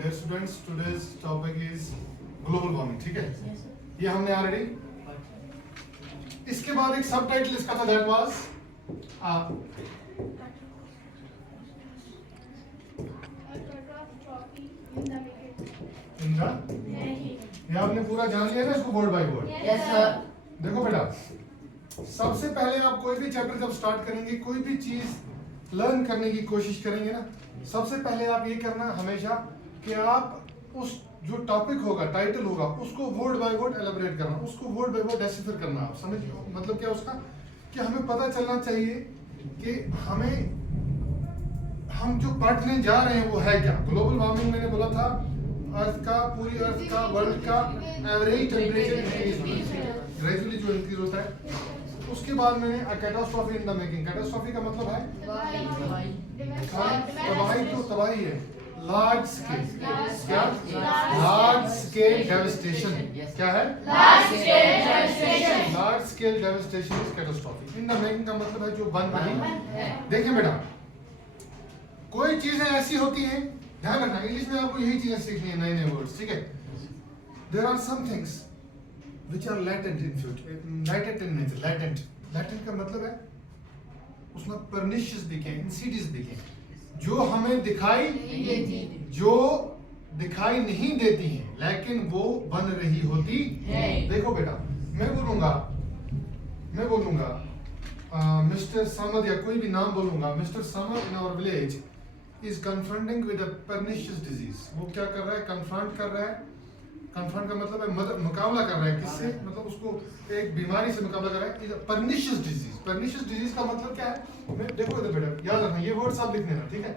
dear students, today's topic is global warming. ठीक है, ये हमने ऑलरेडी. इसके बाद एक सब टाइटल इसका था, that was in the. ये आपने पूरा जान लिया ना इसको word by word. Yes sir. देखो बेटा, सबसे पहले आप कोई भी चैप्टर जब स्टार्ट करेंगे, कोई भी चीज लर्न करने की कोशिश करेंगे ना, सबसे पहले आप ये करना हमेशा कि आप उस जो टॉपिक होगा, टाइटल होगा, उसको वर्ड बाय वर्ड एलाबोरेट करना, उसको वर्ड बाय वर्ड डेसिफर करना. आप समझ मतलब क्या उसका, कि हमें पता चलना चाहिए कि हम जो पढ़ने जा रहे हैं वो है क्या. ग्लोबल वार्मिंग मैंने बोला था अर्थ का, पूरी अर्थ का, वर्ल्ड का एवरेज टेम्परेचर ग्रेजुअली जो इंक्रीज होता है. उसके बाद मैंने catastrophe in the making. Catastrophe का मतलब है तबाही. तो तबाही है लार्ज स्केल. क्या? Large scale devastation. क्या है? Large scale devastation is catastrophe in the making. का मतलब है जो बन रही. देखिए बेटा, कोई चीजें ऐसी होती हैं, ध्यान रखना, इंग्लिश में आपको यही चीजें सीखनी है, नए नए वर्ड्स. ठीक है, there are some things which are latent in future, latent in nature. latent का मतलब है उसमें pernicious दिखे, insidious दिखे, जो हमें दिखाई नहीं देती हैं, लेकिन वो बन रही होती है. देखो बेटा, मैं बोलूंगा मिस्टर समद या कोई भी नाम बोलूंगा, mister Samad in our village is confronting with a pernicious disease. वो क्या कर रहा है? कन्फ्रंट कर रहा है. कन्फ्रंट का मतलब है मुकाबला कर रहा है किससे? मतलब उसको एक बीमारी से मुकाबला कर रहा है. Pernicious disease. पर्निशियस डिजीज का मतलब क्या है? मैं देखो इधर बेटा, याद रखना, ये वर्ड्स आप लिख लेना. ठीक है,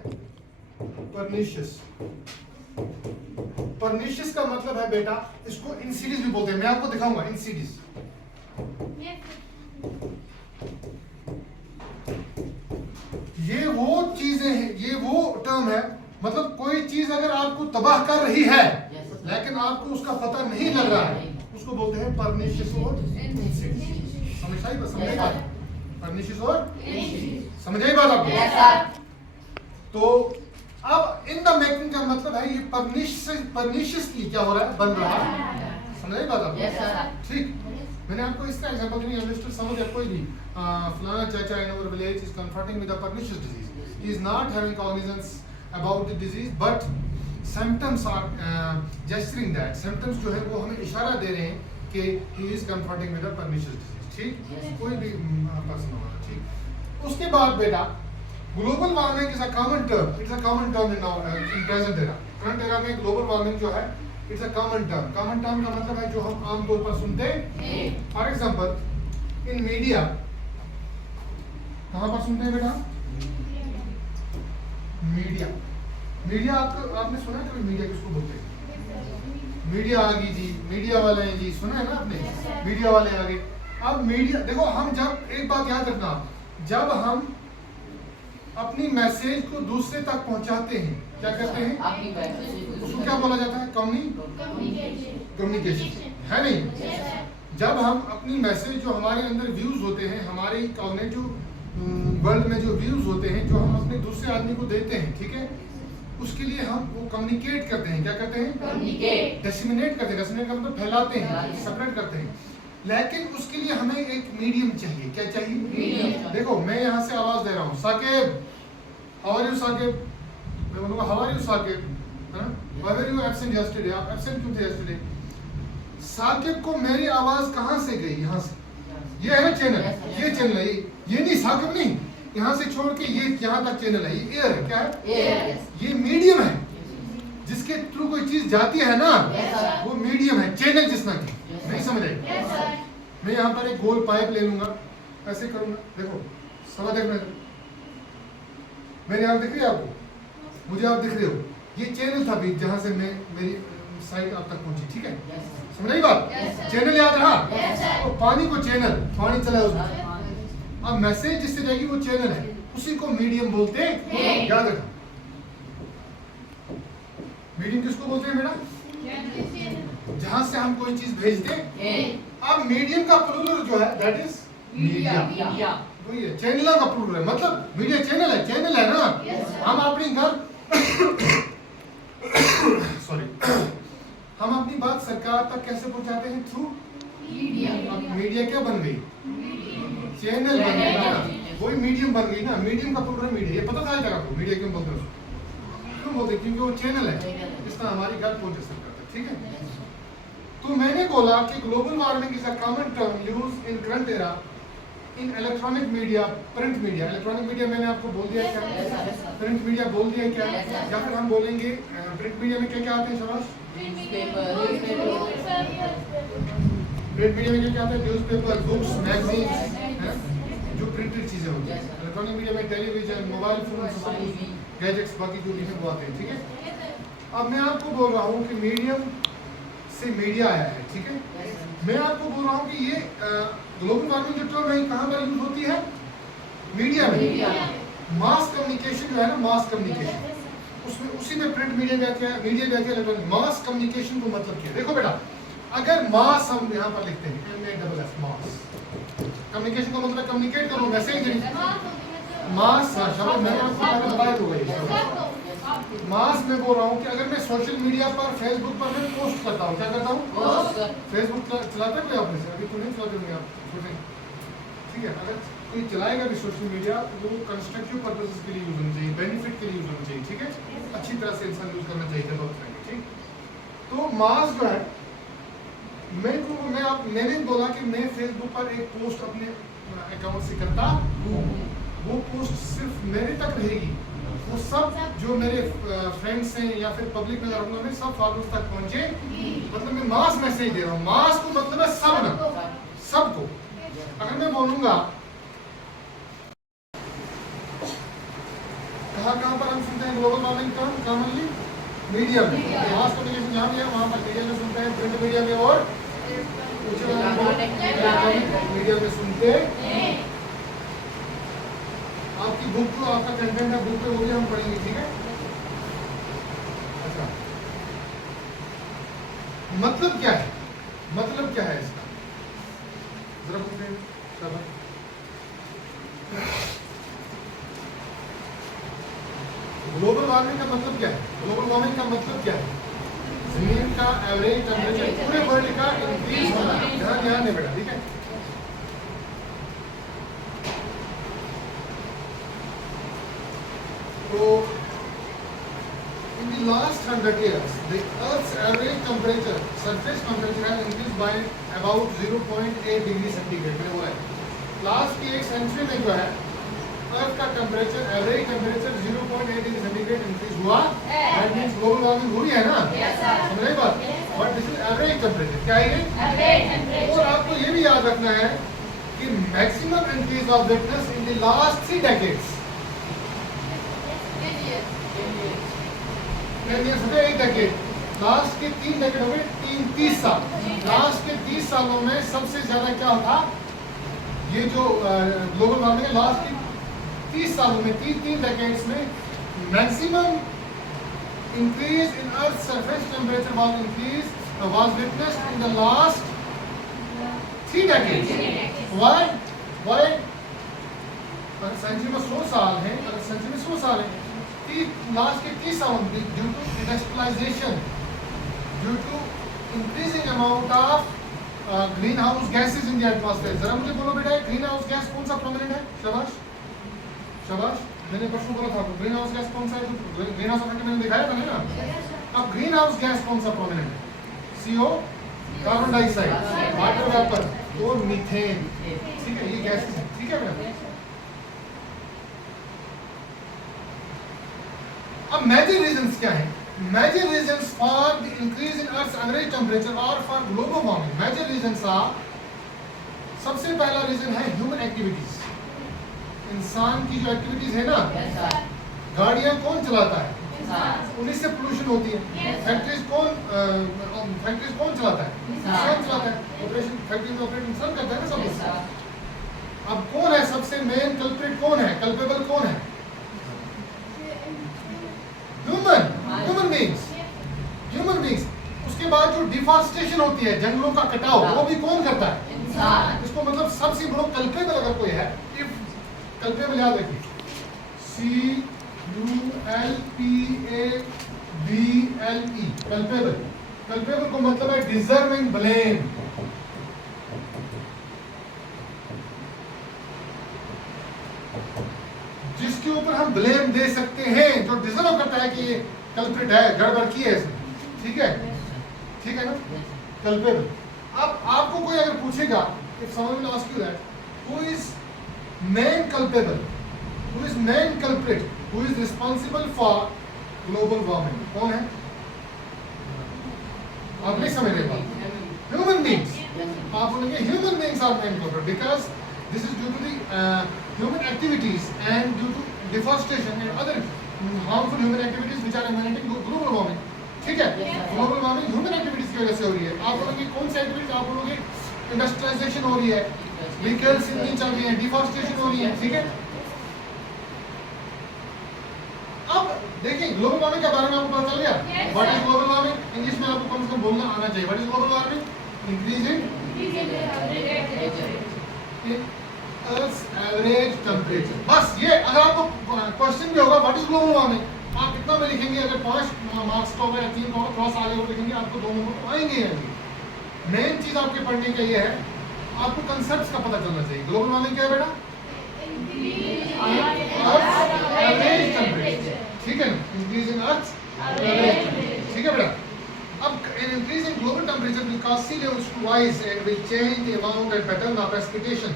पर्निशियस का मतलब है बेटा, इसको इंसिडियस भी बोलते हैं. मैं आपको दिखाऊंगा इंसिडियस. ये वो चीजें हैं, ये वो टर्म है, मतलब कोई चीज अगर आपको तबाह कर रही है लेकिन आपको उसका पता नहीं लग रहा है, उसको बोलते हैं पर्निशियस और इंसिडियस. समझाई बात? पर्निशियस और समझाई बात आपको? तो अब इन द मेकिंग का मतलब है ये पर्निशियसली क्या हो रहा है? बन रहा है. समझाई बात आपको? ठीक, मैंने आपको इसका एग्जांपल दिया. मिस्टर समझ या कोई भी फलाना चाचा in our village is confronting with a pernicious disease. He is not having cognizance about the disease, but symptoms are gesturing that. symptoms जो है वो हमें इशारा दे रहे हैं कि he is confronting with a pernicious disease. ठीक, कोई भी पर्सन होगा. ठीक, उसके बाद बेटा, global warming is a common term. It's a common term in present era. Current era में ग्लोबल वार्मिंग जो है it's a common term. Common term का मतलब है जो हम आमतौर पर सुनते हैं. फॉर एग्जांपल इन मीडिया, कहाँ पर सुनते हैं बेटा? मीडिया आपने सुना है कभी? मीडिया किसको बोलते हैं? मीडिया आ गई जी, मीडिया वाले हैं जी, सुना है ना आपने? मीडिया वाले आ गए. अब मीडिया देखो, हम जब, एक बात याद रखना, जब हम अपनी मैसेज को दूसरे तक पहुंचाते हैं, क्या कहते हैं? उसको क्या बोला जाता है? कम्युनिकेशन, है नहीं? जब हम अपनी मैसेज, जो हमारे अंदर व्यूज होते हैं, हमारे कॉग्निटिव वर्ल्ड में जो व्यूज होते हैं, जो हम अपने दूसरे आदमी को देते हैं, ठीक है, उसके लिए हम वो कम्युनिकेट करते हैं. क्या करते हैं? डिसेमिनेट करते हैं. डिसेमिनेट का मतलब फैलाते हैं, सेपरेट करते हैं. लेकिन उसके लिए हमें एक मीडियम चाहिए. क्या चाहिए? मीडियम. देखो, मैं यहाँ से आवाज दे रहा हूँ, Saqib, how are you Saqib. मैं बोलूँगा how are you Saqib. Why were you absent yesterday. आप एब्सेंट क्यों थे यस्टरडे? साकिब को मेरी आवाज कहाँ से गई? यहाँ से. ये है ना चैनल, ये चैनल है, ये नहीं साकिब नहीं, यहाँ से छोड़ के ये यहाँ तक चैनल है, ये एयर है. क्या है? ये मीडियम है जिसके थ्रू कोई चीज जाती है ना, वो मीडियम है, चैनल जिसना की. नहीं समझ आई? मैं यहाँ पर एक गोल पाइप ले लूंगा, ऐसे करूंगा. देखो, समझ देखना, मेरी आँख दिख रही है आपको? मुझे आप दिख रहे हो? ये चैनल था भी जहाँ से मैं मेरी साइड आप तक पहुंची. ठीक है, समझ आई बात? चैनल याद रहा? तो पानी को चैनल, पानी चला उसमें, अब मैसेज जिससे जाएगी वो चैनल है, उसी को मीडियम बोलते हैं. याद रखना, मीडियम किसको बोलते हैं बेटा? जहां से हम कोई चीज भेजते हैं. अब मीडियम का प्लूरल जो है दैट इज मीडिया. वही है, चैनल का प्लूरल है, मतलब मीडिया चैनल है ना. हम अपनी घर आप तक कैसे पहुंचाते हैं? थ्रू अब मीडिया क्या बन गई? चैनल बन गई ना, वही मीडियम बन गई ना। मीडियम का प्रोग्राम मीडिया, ये पता था क्या आपको मीडिया क्यों बोलते हैं? क्यों बोलते हैं? क्योंकि वो चैनल है, इस तरह हमारी घर पहुंच सकता है। ठीक है, तो मैंने बोला कि global warming is a common term used in current era in electronic media, print media. Electronic media मैंने आपको बोल दिया क्या? प्रिंट मीडिया बोल दिया क्या? या फिर हम बोलेंगे प्रिंट मीडिया में क्या क्या आते हैं? शाबाश। प्रिंट मीडिया में क्या क्या आते हैं? न्यूज़पेपर, बुक्स, मैगजीन, जो प्रिंटेड चीजें होती हैं। इलेक्ट्रॉनिक मीडिया में टेलीविजन, मोबाइल फोन, गैजेट्स, बाकी जो भी है वो आते हैं। ठीक है, अब मैं आपको बोल रहा हूँ कि मीडियम से मीडिया आया है। ठीक है, मैं आपको बोल रहा हूँ कि ये ग्लोबल वार्मिंग जो टर्म है कहाँ पर यूज होती है? मीडिया में। मास कम्युनिकेशन जो है ना, मास कम्युनिकेशन, उसमें उसी में प्रिंट मीडिया भी आती है, मीडिया भी आती है, इलेक्ट्रॉनिक। मास कम्युनिकेशन को मतलब क्या है? देखो बेटा, अगर मास हम यहाँ पर लिखते हैं MASS, मास कम्युनिकेशन का मतलब कम्युनिकेट करो, मैसेज। मास शब्द मैंने आपको बताया तो वही मास में बोल रहा हूँ कि अगर मैं सोशल मीडिया पर, फेसबुक पर मैं पोस्ट करता हूँ, क्या करता हूँ? फेसबुक चलाता है कोई आपने से? अभी तो नहीं चलाते होंगे आप, ठीक है। अगर कोई चलाएगा भी सोशल मीडिया, वो कंस्ट्रक्टिव पर्पसेस के लिए यूज होना चाहिए, बेनिफिट के लिए यूज होना चाहिए। ठीक है, अच्छी तरह से इंसान यूज करना चाहिए जब वक्त रहेंगे। ठीक, तो मास जो है, मैंने बोला कि मैं फेसबुक पर एक पोस्ट अपने अकाउंट से करता हूँ, वो पोस्ट सिर्फ मेरे तक रहेगी, वो सब जो मेरे फ्रेंड्स हैं या फिर पब्लिक में रहूंगा मैं, सब फॉलोअर्स तक पहुंचे। मतलब मैं मास मैसेज दे रहा हूँ। मास को मतलब है सब ना, सबको। अगर मैं बोलूंगा कहाँ पर हम सुनते हैं global warming term? Commonly media में। मास कम्युनिकेशन जहाँ भी है वहाँ पर मीडिया में सुनते हैं, प्रिंट मीडिया में और मीडिया में सुनते हैं। आपकी बुक जो आपका कंटेंट है बुक पे, वो भी हम पढ़ेंगे। ठीक है, अच्छा, मतलब क्या है? मतलब क्या है इसका? जरा पूछें। ग्लोबल वार्मिंग का मतलब क्या है? ग्लोबल वार्मिंग का मतलब क्या है? जमीन का एवरेज टेम्परेचर पूरे वर्ल्ड का इंक्रीज होना। ध्यान नहीं बेटा, ठीक है। So, in the last 100 years, the Earth's average temperature, surface temperature has increased by about 0.8 degree centigrade. मैंने बोला है लास्ट की एक सेंचुरी में जो है अर्थ का temperature, average temperature 0.8 degree centigrade increase हुआ। दैट मींस ग्लोबल वार्मिंग हुई है ना, समझ रहे बात? But this is average temperature. क्या है ये? और आपको ये भी याद रखना है कि maximum increase of witness in the last 3 decades. 10 years हो गए, 1 डेकेड, लास्ट के 3 डेकेड हो गए, 30 साल। लास्ट के 30 सालों में सबसे ज्यादा क्या था? ये जो ग्लोबल वार्मिंग है, लास्ट के 30 सालों में, 3 डेकेड्स में maximum increase in Earth's surface temperature was witnessed in the last 3 decades. Why? अगर सेंचुरी में 100 साल है, अगर सेंचुरी में 100 साल है, लास्ट के 30 सालों में due to industrialisation, due to increasing amount of green house gases in the atmosphere. जरा मुझे बोलो बेटा, ग्रीन हाउस गैस कौन सा प्रोमिनेंट है? शाबाश शाबाश, मैंने परसों बोला था आपको ग्रीन हाउस गैस कौन सा है? जो ग्रीन हाउस इफेक्ट मैंने दिखाया था ना। अब ग्रीन हाउस गैस कौन सा प्रोमिनेंट है? CO, carbon dioxide, water vapour और मीथेन। ठीक है, ये गैसेस हैं। ठीक है बेटा, अब मेजर रीजंस क्या है? Major reasons for the increase in earth's average temperature और for global warming. Major reasons are, सबसे पहला रीजन है ह्यूमन एक्टिविटीज। इंसान की जो एक्टिविटीज है ना, गाड़ियां कौन चलाता है? उन्हीं से पोल्यूशन होती है। फैक्ट्रीज कौन चलाता है? इंसान चलाता है। ऑपरेशन फैक्ट्री में ऑपरेट इंसान करता है ना सब कुछ। अब कौन है सबसे मेन कल्प्रिट? कौन है कल्पेबल? कौन है? Human beings. उसके बाद जो डिफॉरेस्टेशन होती है, जंगलों का कटाव, वो भी कौन करता है? इंसान। इसको मतलब सबसे बड़ा कल्पेबल अगर कोई है, इफ कल्पेबल याद रखिए, CULPABLE, कल्पेबल। कल्पेबल को मतलब है डिजर्विंग ब्लेम। जिसके ऊपर हम ब्लेम दे सकते हैं, जो डिजर्व करता है कि ये कल्प्रिट है, गड़बड़ की है इसने, ठीक है, ठीक है ना, कल्पेबल। अब आपको कोई अगर पूछेगा, if someone will ask you that who is main culpable, who is main culprit, who is responsible for global warming, कौन है? आप नहीं समझ रहे बात। ह्यूमन बींग्स, आप बोलेंगे human beings are main culprit because this is due to the human activities and due to deforestation and other harmful human activities which are emanating global warming, ठीक है, ग्लोबल वार्मिंग ह्यूमन एक्टिविटीज की वजह से हो रही है। आप बोलोगे कौन सी एक्टिविटीज? आप बोलोगे इंडस्ट्रियलाइजेशन हो रही है, व्हीकल्स इतनी चल रही है, डिफॉरेस्टेशन हो रही है, ठीक है। अब देखिए ग्लोबल वार्मिंग के बारे में आपको पता चल गया। What is global warming? English में आपको कम से कम बोलना आना चाहिए। What is global warming? Increasing Earth's average temperature। बस ये, अगर आपको क्वेश्चन भी होगा व्हाट इज ग्लोबल वार्मिंग, आप कितना में लिखेंगे? अगर 5 मार्क्स का होगा या 3 का होगा, थोड़ा सा आगे और लिखेंगे, आपको 2 नंबर तो आएंगे ही आएंगे। मेन चीज आपके पढ़ने का ये है, आपको कंसेप्ट्स का पता चलना चाहिए। ग्लोबल वार्मिंग क्या है बेटा? एवरेज टेम्परेचर, ठीक है ना, इंक्रीजिंग अर्थ्स एवरेज टेम्परेचर, ठीक है बेटा। अब an increase in global temperature will cause sea levels to rise and will change the amount and pattern of precipitation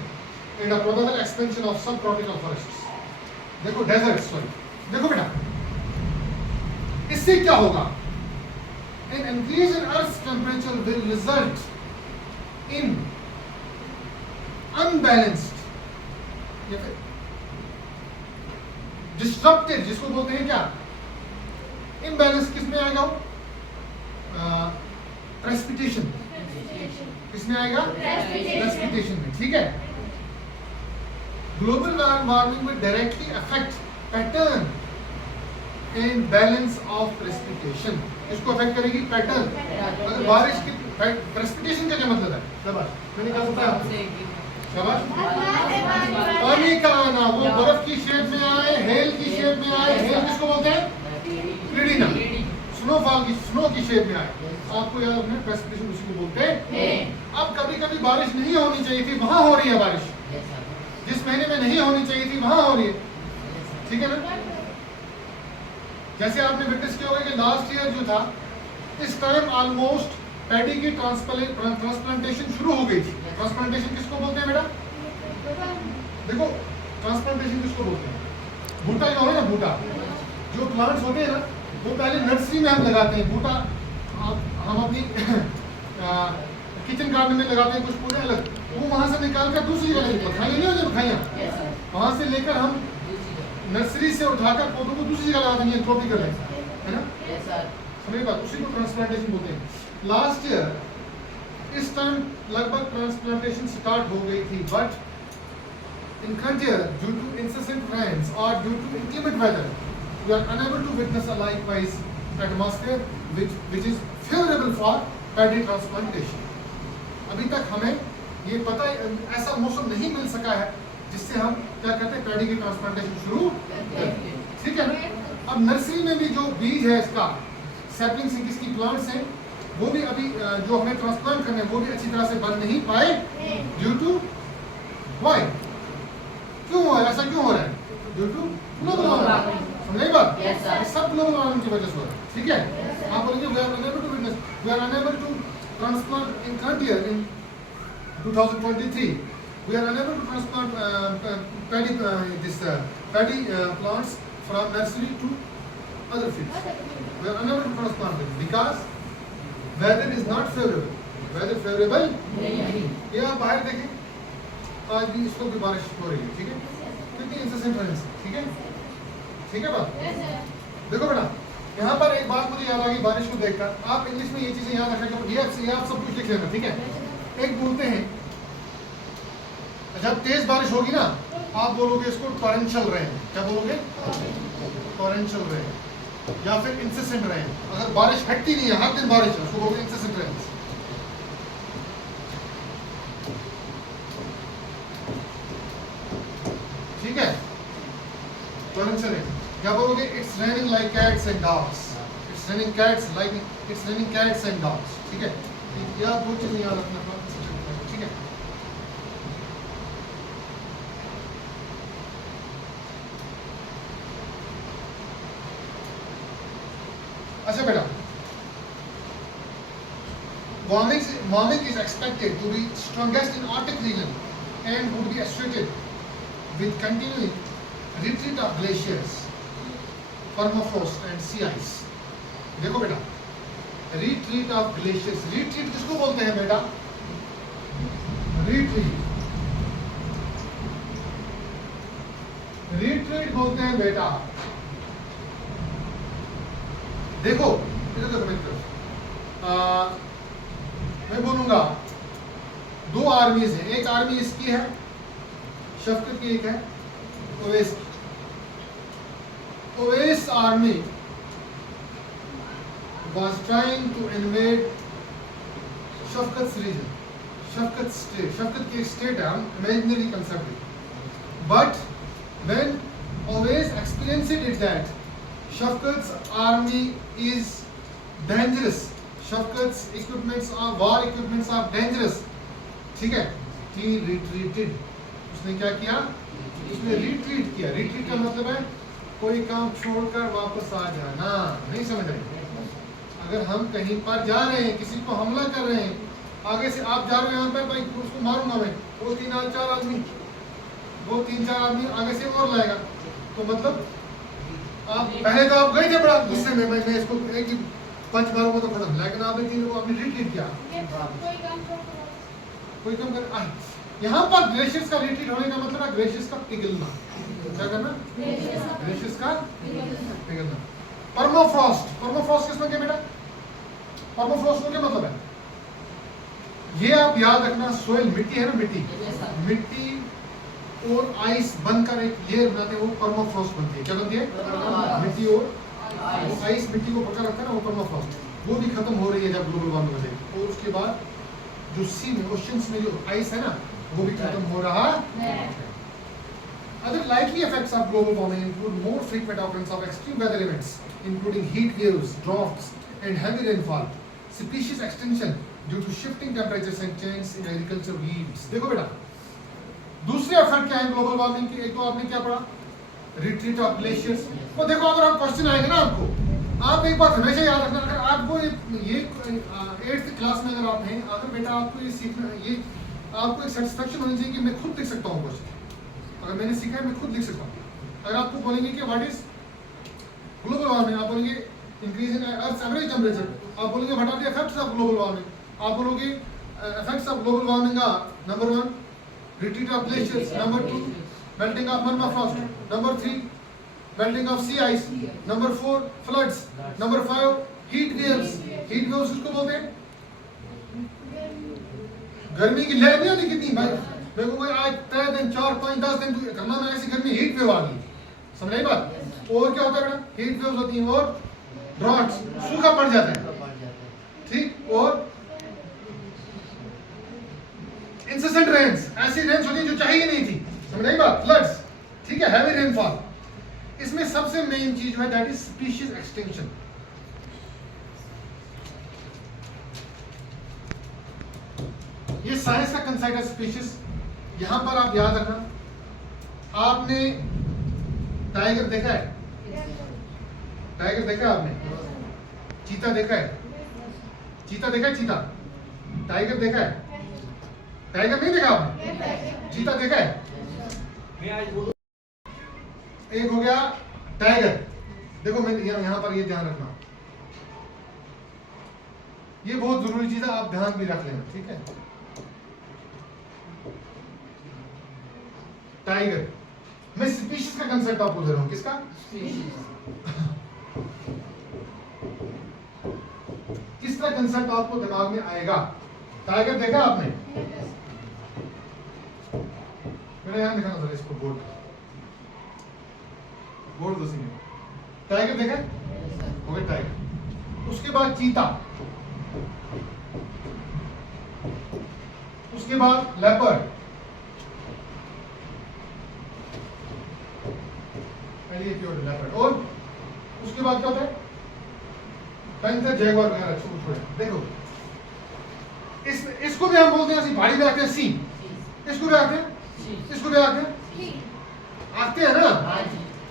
and a probable expansion of subtropical forests। देखो desert, sorry, देखो बेटा, इससे क्या होगा? An increase in Earth's temperature will result in unbalanced या फिर disrupted, जिसको बोलते हैं क्या, imbalance, किसमें आएगा वो? प्रेसिपिटेशन, किसमें आएगा? प्रेसिपिटेशन में, ठीक है। Global warming will directly affect pattern and balance of precipitation। इसको अफेक्ट करेगी पैटर्न। अगर बारिश की प्रेसिपिटेशन का क्या मतलब है? शाबाश, मैंने कहा बताया, शाबाश, पानी का आना, वो बर्फ की शेप में आए, हेल की शेप में आए। हेल किसको बोलते हैं? क्रीडिना। स्नोफॉल की, स्नो की शेप में आए, आपको याद रखना, प्रेसिपिटेशन उसी को बोलते हैं। अब कभी कभी बारिश नहीं होनी चाहिए थी, वहां हो रही है बारिश। जिस महीने में नहीं होनी चाहिए थी वहां हो रही है, ठीक है ना। जैसे आपने विटनेस किया होगा कि लास्ट ईयर जो था, इस टाइम ऑलमोस्ट पैडी की ट्रांसप्लांटेशन शुरू हो गई थी। ट्रांसप्लांटेशन किसको बोलते हैं बेटा? देखो ट्रांसप्लांटेशन किसको बोलते हैं? बूटा जो है ना, बूटा, जो प्लांट्स होते हैं ना, वो पहले नर्सरी में हम लगाते हैं। बूटा हम अपनी किचन गार्डन में लगाते हैं, कुछ पूरे अलग, वो वहां से निकाल कर दूसरी जगह, बखाइयाँ नहीं होती, बखाइयाँ, वहां से लेकर हम नर्सरी से उठाकर पौधों को दूसरी जगह लगा देंगे, ट्रॉपिकल है ना, समझ बात, उसी को ट्रांसप्लांटेशन बोलते हैं। लास्ट ईयर इस टाइम लगभग ट्रांसप्लांटेशन स्टार्ट हो गई थी, but in current year due to incessant rains or due to inclement weather we are unable to witness a likewise atmosphere which is favorable for paddy transplantation। अभी तक हमें ये पता ऐसा मौसम नहीं मिल सका है जिससे हम क्या कहते हैं, पैडी की ट्रांसप्लांटेशन शुरू करें, ठीक है ना। अब नर्सरी में भी जो बीज है इसका, सैपलिंग से किसकी प्लांट्स हैं, वो भी अभी जो हमें ट्रांसप्लांट करने हैं वो भी अच्छी तरह से बन नहीं पाए, ड्यू टू व्हाई, क्यों हो ऐसा क्यों हो रहा है? Due to global warming. समझे बात? सब ग्लोबल वार्मिंग की वजह से हो रहा है, ठीक है। आप बोलेंगे we are unable to witness, we are unable to transplant in current year in 2023 we are unable to transplant paddy plants from nursery to other fields। We are unable to transplant them because weather is not favorable, weather favorable नहीं। ये आप बाहर देखें, आज भी इसको भी बारिश हो रही है, ठीक है, क्योंकि इंसेसेंट रेन्स, ठीक है, ठीक है बात। देखो बेटा, यहाँ पर एक बात मुझे याद आ गई बारिश को देखकर, आप इंग्लिश में ये चीजें याद रखें, ये आप सब कुछ लिख लेना, ठीक है। एक बोलते हैं, जब तेज बारिश होगी ना, आप बोलोगे इसको टॉरेंशियल रेन, क्या बोलोगे? टॉरेंशियल रेन, या फिर इंसेसेंट रेन। अगर बारिश हटती नहीं है, हर दिन बारिश है, उसको बोलोगे इंसेसेंट रेन, ठीक है। टॉरेंशियल रेन क्या बोलोगे? It's raining like cats and dogs, it's running cats like it's running cats and dogs, ठीक है। या दो चीजें याद रखना था, ठीक है। अच्छा बेटा, warming is expected to be strongest in Arctic region and would be associated with continuing retreat of glaciers, permafrost and sea ice. देखो बेटा, retreat of glaciers, retreat किसको बोलते हैं बेटा? retreat बोलते हैं बेटा। देखो इधर देखो मेरी तरफ, मैं बोलूंगा दो आर्मीज है, एक आर्मी इसकी है शफकत की, एक है ओवैस की। Owais army was trying to invade Shafqat region, Shafqat state, Shafqat की स्टेट है, हम इमेजिनरी कंसेप्ट है। But when Oways experienced it that Shafkat's army is dangerous, Shafkat's equipments are war equipments are dangerous, ठीक है, he retreated, उसने क्या किया? उसने रिट्रीट किया। रिट्रीट का मतलब है कोई काम छोड़कर वापस आ जाना, नहीं समझ रहे? अगर हम कहीं पर जा रहे हैं, किसी को हमला कर रहे हैं, आगे से आप जा रहे हैं यहाँ पर, भाई उसको मारूंगा मैं, वो 3-4 आदमी आगे से और लाएगा, तो मतलब आप पहले तो आप गए थे बड़ा गुस्से में, मैं इसको एक ही पंच मारूंगा तो खत्म, लेकिन आपने तीनों को आपने रिट्रीट किया। कोई काम कर यहाँ पर ग्लेशियर्स का रिट्रीट होने का मतलब है ग्लेशियर्स का पिघलना। क्या करना? ग्लेशियर्स का पिघलना। परमाफ्रॉस्ट, परमाफ्रॉस्ट किसमें क्या बेटा? परमाफ्रॉस्ट का क्या मतलब है? ये आप याद रखना, सोइल मिट्टी है ना, मिट्टी और आइस बनकर एक लेयर बनाते हैं, वो परमाफ्रॉस्ट बनती है। क्या बनती है? मिट्टी और आइस, मिट्टी को पकड़ रखता है ना, वो परमाफ्रॉस्ट। वो भी खत्म हो रही है जब ग्लोबल वार्मिंग बढ़ेगी, और उसके बाद जो सी में, ओशंस में जो आइस है ना, वो भी खत्म हो रहा है। Other likely effects of global warming include more frequent occurrence of extreme weather events, including heat waves, droughts, and heavy rainfall, species extinction due to shifting temperatures and changes in agricultural yields. देखो बेटा, दूसरे effect क्या है global warming के? एक तो आपने क्या पढ़ा? Retreat of glaciers. वो देखो, अगर आप क्वेश्चन आएंगे ना आपको, आप एक बात हमेशा याद रखना, अगर आपको ये 8th क्लास में अगर आप हैं, अगर बेटा आपको ये सीखना, ये आपको एक सेटिस्फेक्शन होनी चाहिए कि मैं खुद लिख सकता हूँ क्वेश्चन। अगर मैंने सीखा है, मैं खुद लिख सकता हूँ। अगर आपको बोलेंगे कि व्हाट इज ग्लोबल वार्मिंग, आप बोलेंगे increase in earth average temperature, आप बोलेंगे what are the effects of global warming, आप बोलोगे effects of global warming are number 1 retreat of glaciers, number 2 melting of permafrost, number 3 melting of sea ice, number 4 floods, number 5 heat waves। heat waves किसको बोलते हैं? गर्मी की लहर नहीं होती कितनी भाई, देखो कोई आज 3 दिन 4 5 10 दिन करना में ऐसी गर्मी, हीट वेव आ गई, समझ आई बात? और क्या होता है बेटा? हीट वेव्स होती हैं और ड्रॉट्स, सूखा पड़ जाता है, ठीक, और इंसेसेंट रेन्स, ऐसी रेन्स होती जो चाहिए नहीं थी, समझ आई बात? फ्लड्स, ठीक है, हैवी रेनफॉल। इसमें सबसे मेन चीज है दैट इज स्पीशीज एक्सटिंक्शन। ये साइंस का कंसेप्ट है स्पीशीज। यहां पर आप याद रखना, आपने टाइगर देखा है? टाइगर देखा है आपने? चीता देखा है? चीता देखा है? चीता, टाइगर देखा है? टाइगर नहीं देखा आपने? चीता देखा है? एक हो गया टाइगर। देखो मैं यहां पर ये ध्यान रखना, ये बहुत जरूरी चीज है, आप ध्यान भी रख लेना, ठीक है? टाइगर, मैं स्पीशीज का कंसेप्ट आपको दे रहा हूं। किसका? किसका कंसेप्ट आपको दिमाग में आएगा? टाइगर देखा आपने? मेरा यहां दिखाना जरा इसको, बोर्ड दो सेकंड। टाइगर देखा? हो गया टाइगर। उसके बाद चीता, उसके बाद लेपर्ड, पहले ये लेपर्ड, और उसके बाद क्या होता है? पैंथर जैगुआर वगैरह छोटे देखो, इसको भी हम बोलते हैं भारी भी आते हैं सी, इसको भी आते हैं, इसको भी आते हैं, आते हैं ना।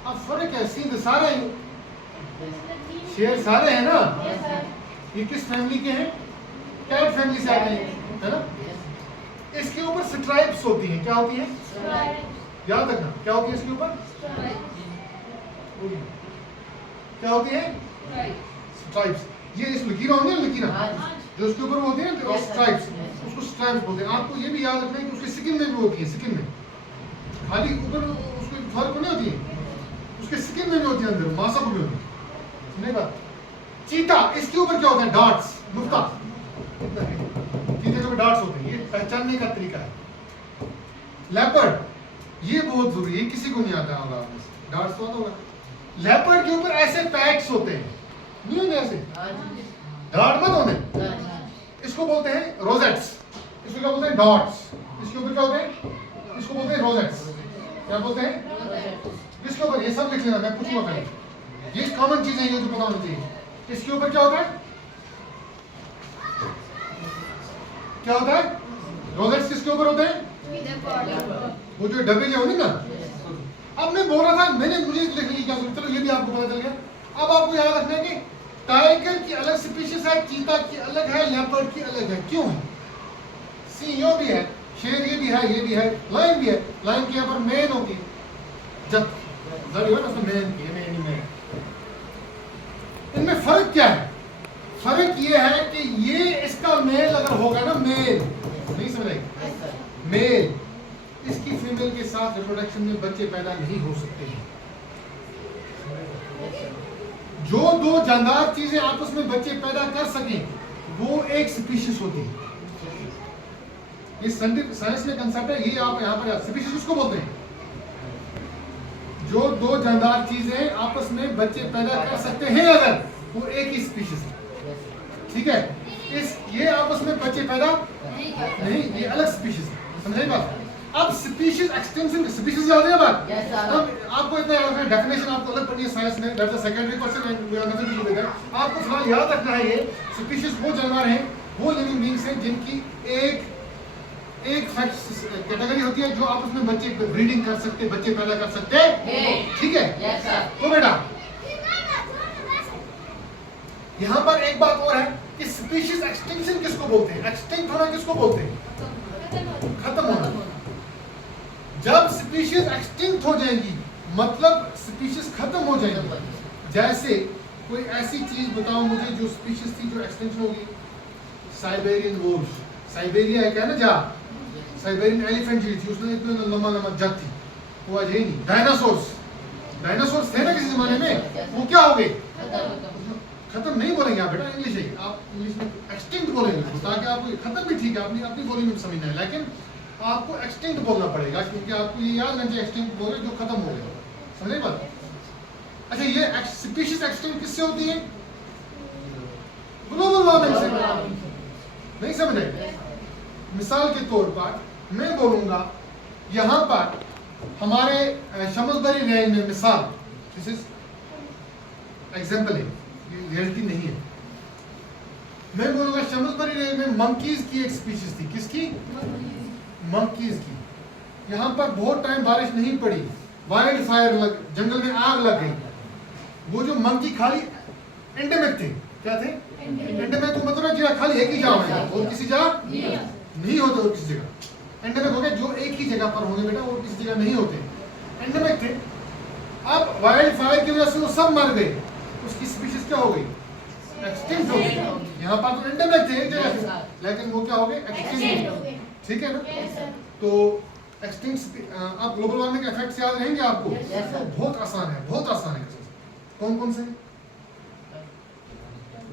अब फर्क है, सी तो सारे शेर सारे हैं ना। ये किस फैमिली के हैं? कैट फैमिली से आते हैं, है ना। इसके ऊपर स्ट्राइप्स होती हैं, क्या होती है? याद रखना, क्या होती है इसके ऊपर? क्या होती है? स्ट्राइप्स। ये इस लकीर होंगे ना, लकीर जो उसके ऊपर होती है ना स्ट्राइप्स, उसको स्ट्राइप्स बोलते हैं। आपको ये भी याद रखना है कि उसके स्किन में भी होती है, स्किन में खाली ऊपर उसको फर्क नहीं होती है, उसके स्किन में भी होती है, अंदर मांसा भी होती है। सुनिए बात, चीता, इसके ऊपर क्या होता है? डॉट्स, नुक्ता। चीते के ऊपर डॉट्स होते हैं, ये पहचानने का तरीका है। लेपर्ड, ये बहुत जरूरी है, किसी को नहीं आता होगा, डॉट्स तो होगा। लेपर्ड के ऊपर ऐसे पैक्स होते हैं, नहीं होते ऐसे, डॉट मत होते, इसको बोलते हैं रोजेट्स, इसको क्या बोलते हैं? डॉट्स। इसके ऊपर क्या होते हैं? इसको बोलते हैं रोजेट्स। क्या बोलते हैं? इसके ऊपर ये सब लिख लेना, मैं पूछूंगा पहले, ये कॉमन चीजें हैं जो पता होनी चाहिए। इसके ऊपर क्या होता है? क्या होता है? रोजेट्स किसके ऊपर होते हैं? वो जो डब्बे जो होंगे ना। अब मैं बोल रहा था, मुझे लिखने की क्या जरूरत, चलो ये भी आपको पता चल गया। अब आपको याद रखना है कि टाइगर की अलग स्पीशीज है, चीता की अलग है, लेपर्ड की अलग है। क्यों है? सीओ भी है, शेर ये भी है, ये भी है, लाइन भी है। लाइन के यहाँ पर मेन होती है, जब लड़ी हो ना उसमें मेन। इनमें फर्क क्या है? फर्क ये है कि ये इसका मेल अगर होगा ना, मेल नहीं समझ आई, मेल, इसकी फीमेल के साथ रिप्रोडक्शन में बच्चे पैदा नहीं हो सकते हैं। जो दो जानदार चीजें आपस में बच्चे पैदा कर सकें, वो एक स्पीशीज होती है। ये साइंस में कंसेप्ट है, ये आप यहाँ पर स्पीशीज उसको बोलते हैं जो दो जानदार चीजें आपस में बच्चे पैदा कर सकते हैं, अगर वो एक ही स्पीशीज है, ठीक है। ये आपस में बच्चे पैदा नहीं, ये अलग स्पीशीज है, समझे बात। अब स्पीशीज एक्सटेंशन, स्पीशीज याद है बात? अब आपको इतना याद रखना, डेफिनेशन आपको अलग पढ़नी है साइंस में, that's a secondary question and we are nothing to do with that. आपको फिलहाल याद रखना है, ये स्पीशीज वो जानवर हैं, वो लिविंग बीइंग्स हैं जिनकी एक कैटेगरी होती है जो आपस में बच्चे ब्रीडिंग कर सकते, बच्चे पैदा कर सकते हैं, ठीक है। तो बेटा यहाँ पर एक बात और है कि स्पीशीज एक्सटिंक्शन किसको बोलते हैं? एक्सटिंक्ट होना किसको बोलते हैं? खत्म होना। जब स्पीशीज एक्सटिंक्ट हो जाएंगी, मतलब स्पीशीज खत्म हो जाएंगी। जैसे कोई ऐसी चीज बताओ मुझे जो स्पीशीज थी जो एक्सटिंक्शन होगी। साइबेरियन वोल्फ, साइबेरिया है क्या ना, जा साइबेरियन एलिफेंट जो थी, उसमें इतना लंबा जग थी, वो आज है नहीं। डायनासोर्स थे ना किसी जमाने में, वो क्या हो गए? खत्म नहीं बोलेंगे आप बेटा, इंग्लिश है, आप इंग्लिश में एक्सटिंक्ट बोलेंगे, ताकि आपको खत्म भी ठीक है, अपनी बोली में समझना है, लेकिन आपको एक्सटिंक्ट बोलना पड़ेगा, क्योंकि आपको ये याद नहीं एक्सटिंक्ट बोले जो खत्म हो गया, समझे बात। अच्छा, ये स्पीशीज एक्सटिंक्ट किससे होती है? ग्लोबल वार्मिंग से। नहीं समझे? मिसाल के तौर पर मैं बोलूंगा, यहाँ पर हमारे शमसबरी रेंज में, मिसाल, दिस इज एग्जाम्पल है, ये रियलिटी नहीं है। मैं बोलूंगा शमसबरी रेंज में मंकीज की एक स्पीशीज थी। किसकी? मंकीज की। यहाँ पर बहुत टाइम बारिश नहीं पड़ी, वाइल्ड फायर जंगल में आग लग गई। वो जो मंकी खाली एंडेमिक थे, क्या थे? एंडेमिक को मतलब है खाली एक ही जगह है, और किसी जगह नहीं होते, और किसी जगह एंडेमिक हो गए, जो एक ही जगह पर होंगे बेटा, और किसी जगह नहीं होते, एंडेमिक थे। अब वाइल्ड फायर की वजह से वो सब मर गए, उसकी स्पीशीज क्या हो गई? एक्सटिंक्ट हो गई। यहाँ पर तो एंडेमिक थे एक जगह से, लेकिन वो क्या हो गए? एक्सटिंक्ट हो गए, ठीक है ना। तो एक्सटिंक्ट, आप ग्लोबल वार्मिंग के इफेक्ट्स याद रहेंगे आपको? बहुत आसान है, बहुत आसान है। कौन कौन से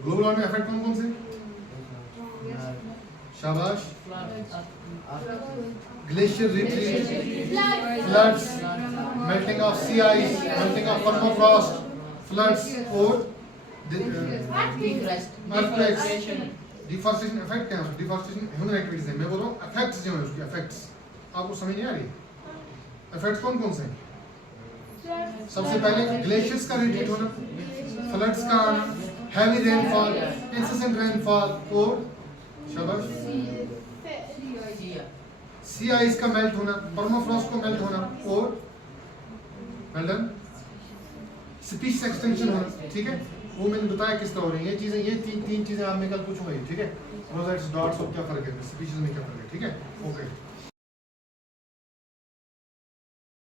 ग्लोबल वार्मिंग इफेक्ट, कौन कौन से? शाबाश। Glacier retreat, floods, melting of sea ice, melting of permafrost, floods और अर्थक्वेक्स। डिफॉरेस्टेशन इफेक्ट क्या है? डिफॉरेस्टेशन ह्यूमन एक्टिविटीज है। मैं बोल रहा हूँ इफेक्ट्स जो है उसके इफेक्ट्स, आपको समझ नहीं आ रही? इफेक्ट्स कौन कौन से? सबसे पहले ग्लेशियर्स का रिट्रीट होना, फ्लड्स का आना, हैवी रेनफॉल, इंसेंट रेनफॉल, और शाबाश सी आइस का मेल्ट होना, परमाफ्रॉस्ट को मेल्ट होना, और वेल डन स्पीशीज एक्सटेंशन होना। ठीक है, वो मैंने बताया किस तरह हो रही है ये चीजें, ये तीन चीजें आप में कल पूछूंगा, ठीक है। रोजेट्स डॉट्स और क्या फर्क है, स्पीशीज में क्या फर्क है, ठीक है। ओके।